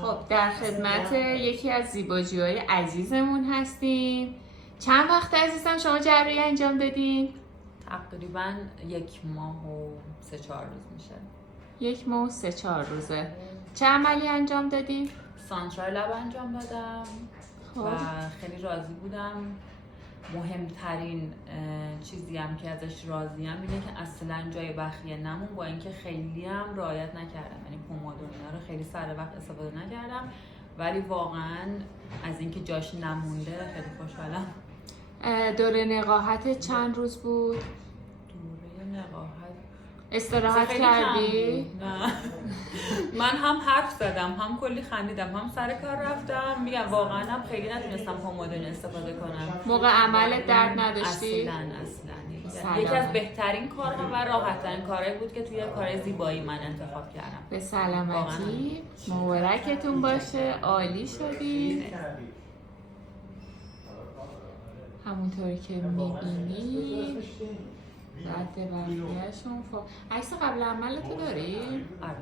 خب در خدمت یکی از زیباجی‌های عزیزمون هستیم. چند وقت عزیزم شما جراحی انجام دادین؟ تقریبا 1 ماه و 3-4 روز میشه. 1 ماه و 3-4 روزه. چه عملی انجام دادین؟ سانترال لب انجام دادم و خیلی راضی بودم. مهمترین چیزی هم که ازش راضیم اینه که اصلا جای بخیه نمون، با اینکه خیلی هم رعایت نکردم، یعنی پماد و اینا رو خیلی سر وقت استفاده نکردم، ولی واقعا از اینکه جاش نمونده خیلی خوشحالم. دوره نقاهت چند روز بود؟ دوره نقاهت استراحت کردی؟ نه من هم حرف زدم، هم کلی خندیدم، هم سر کار رفتم. میگم واقعا هم خیلی نتونستم پمادون استفاده کنم. موقع عمل درد نداشتی؟ اصلا یکی از بهترین کارها و راحت‌ترین کارهایی بود که توی کار زیبایی من انتخاب کردم. به سلامتی، مبارکتون باشه، عالی شدی. همونطوری که میبینی رد بقیه‌شون. عکس قبل عملتو داری؟ آره.